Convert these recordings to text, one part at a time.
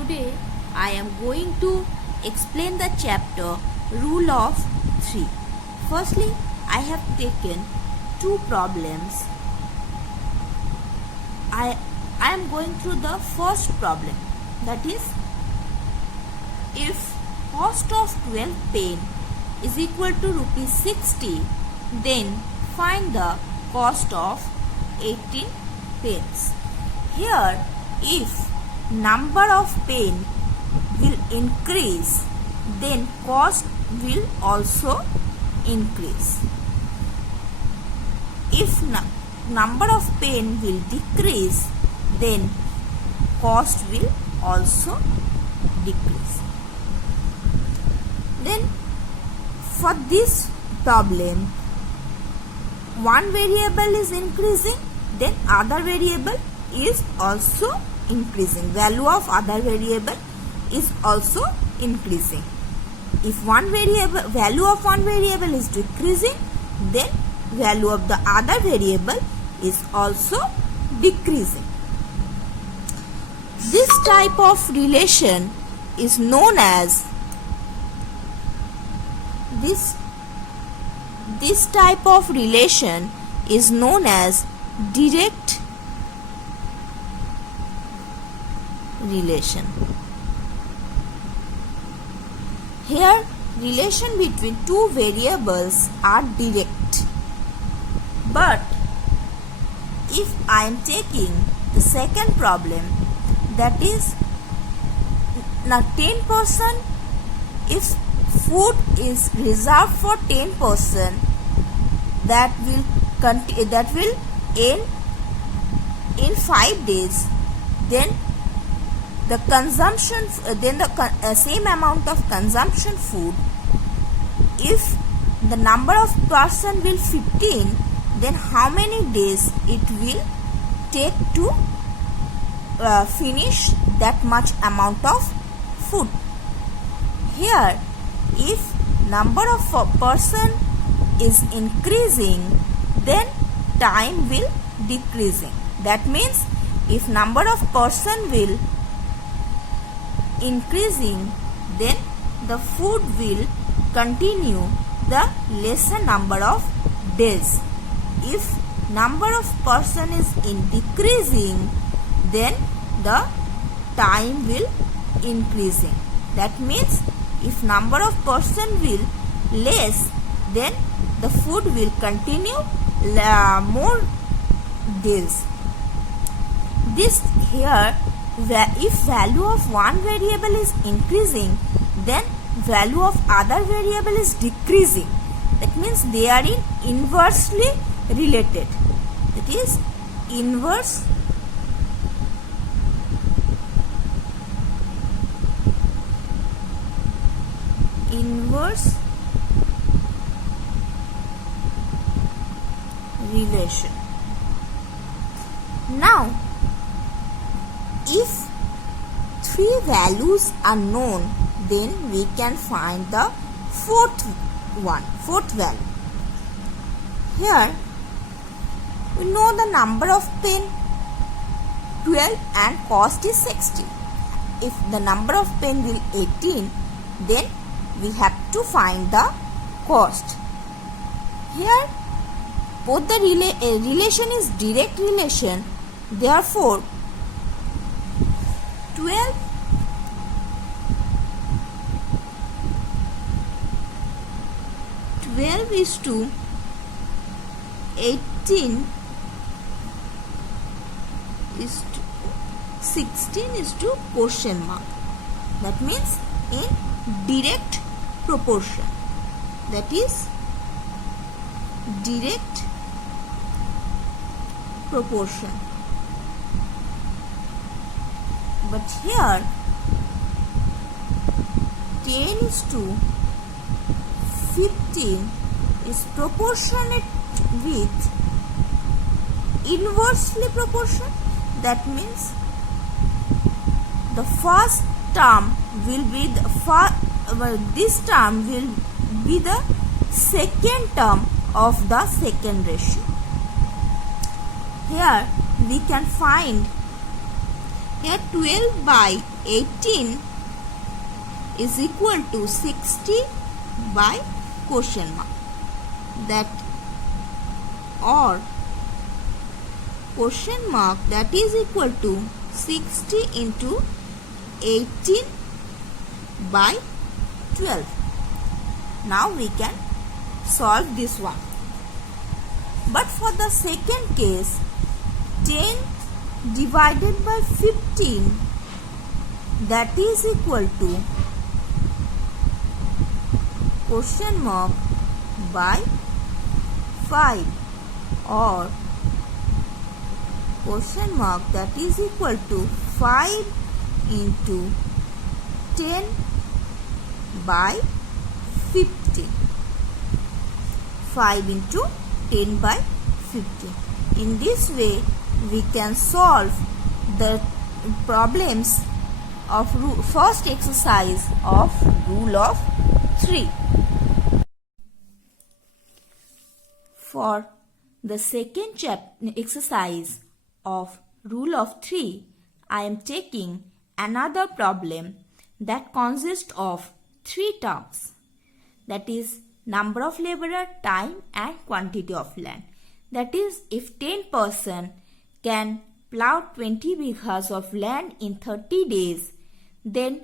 Today I am going to explain the chapter Rule of 3. Firstly, I have taken two problems. I am going through the first problem, that is, if cost of 12 pen is equal to rupees 60, then find the cost of 18 pens. Here, if number of pen will increase, then cost will also increase. If number of pen will decrease, then cost will also decrease. Then for this problem, one variable is increasing, then other variable is also increasing. Value of other variable is also increasing. If value of one variable is decreasing, then value of the other variable is also decreasing. This type of relation is known as this type of relation is known as direct relation. Here, relation between two variables are direct. But if I am taking the second problem, that is, now 10%, if food is reserved for 10%, that will end in 5 days, then the consumption, same amount of consumption food, if the number of person will 15, then how many days it will take to finish that much amount of food. Here, if number of person is increasing, then time will decreasing. That means if number of person will increasing, then the food will continue the lesser number of days. If number of person is decreasing, then the time will increasing. That means if number of person will less, then the food will continue more days. This here, if value of one variable is increasing, then value of other variable is decreasing. That means they are inversely related. That is inverse relation. Now, if three values are known, then we can find the fourth value. Here, we know the number of pen 12 and cost is 60. If the number of pen will 18, then we have to find the cost. Here, both the relation is direct relation. Therefore, 12 is to 18 is to 16 is to question mark. That means in direct proportion. That is direct proportion. But here 10 is to 15 is proportionate with inversely proportion. That means the first term will be this term will be the second term of the second ratio. Here we can find Here 12 by 18 is equal to 60 by question mark. That or question mark that is equal to 60 into 18 by 12. Now we can solve this one. But for the second case, 10 divided by 15 that is equal to question mark by 5 or question mark that is equal to 5 into 10 by 15. 5 into 10 by 15. In this way, we can solve the problems of first exercise of rule of 3. For the second exercise of rule of 3, I am taking another problem that consists of 3 terms. That is number of laborer, time and quantity of land. That is, if 10% can plow 20 bighas of land in 30 days, then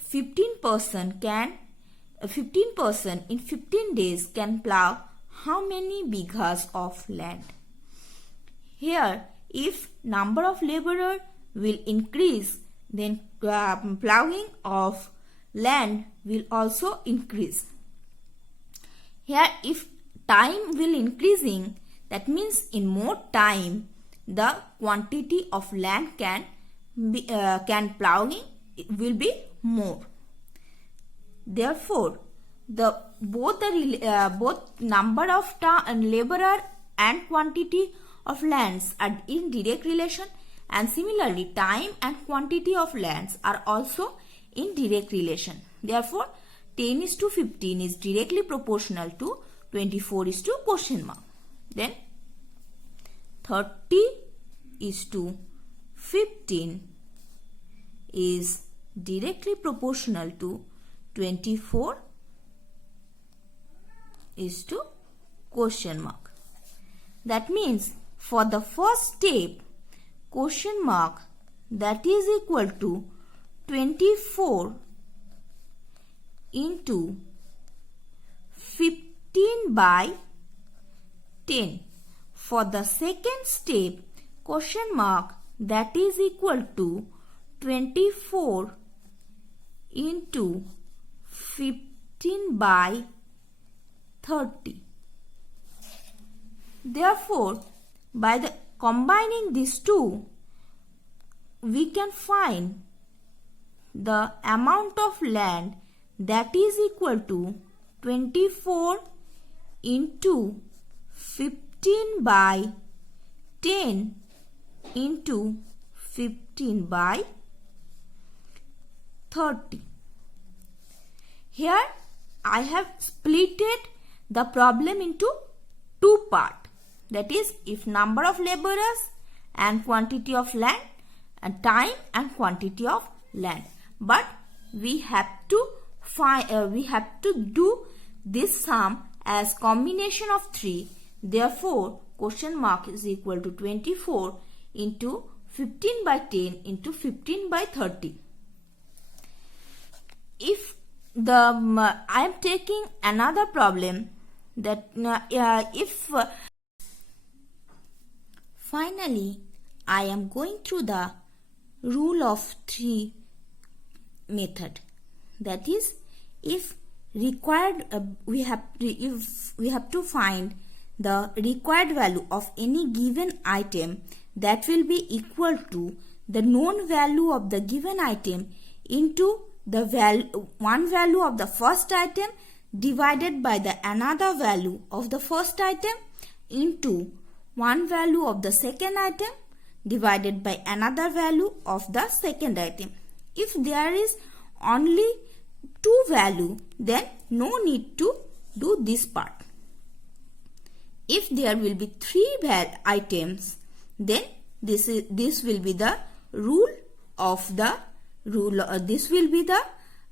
15% in 15 days can plow how many bighas of land? Here, if number of laborer will increase, then plowing of land will also increase. Here, if time will increasing, that means in more time the quantity of land can plowing will be more. Therefore, both number of laborer and quantity of lands are in direct relation, and similarly time and quantity of lands are also in direct relation. Therefore, 10:15 is directly proportional to 24:? Then 30:15 is directly proportional to 24:? That means for the first step, question mark that is equal to 24 into 15 by 10. For the second step, question mark that is equal to 24 into 15 by 30. Therefore, by combining these two, we can find the amount of land that is equal to 24 into 15 by 10 into 15 by 30. Here I have splitted the problem into 2 parts. That is, if number of laborers and quantity of land, and time and quantity of land. But we have to do this sum as combination of 3. Therefore, question mark is equal to 24 into 15 by 10 into 15 by 30. If I am taking another problem that finally I am going through the rule of 3 method. That is, if required, we have to find the required value of any given item that will be equal to the known value of the given item into the one value of the first item divided by the another value of the first item into one value of the second item divided by another value of the second item. If there is only 2 value, then no need to do this part. If there will be 3 items, then this will be the rule of the rule. This will be the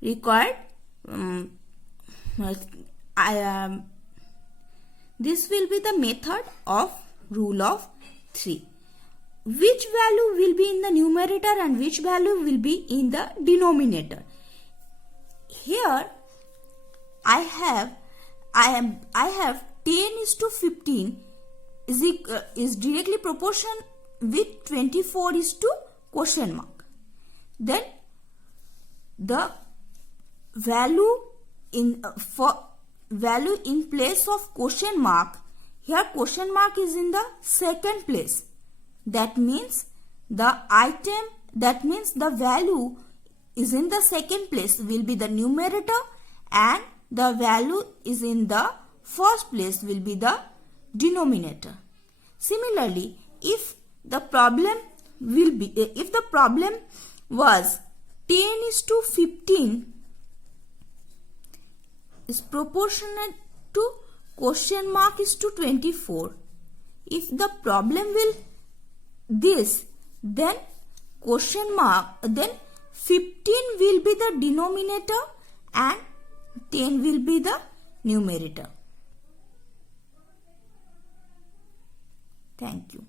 required. This will be the method of rule of 3. Which value will be in the numerator and which value will be in the denominator? Here I have 10:15 is directly proportional with 24:? Then the value in place of question mark, here question mark is in the second place. That means the value is in the second place will be the numerator, and the value is in the first place will be the denominator. Similarly, if the problem was 10:15 is proportional to question mark is to 24. If the problem will this, then question mark, then 15 will be the denominator and 10 will be the numerator. Thank you.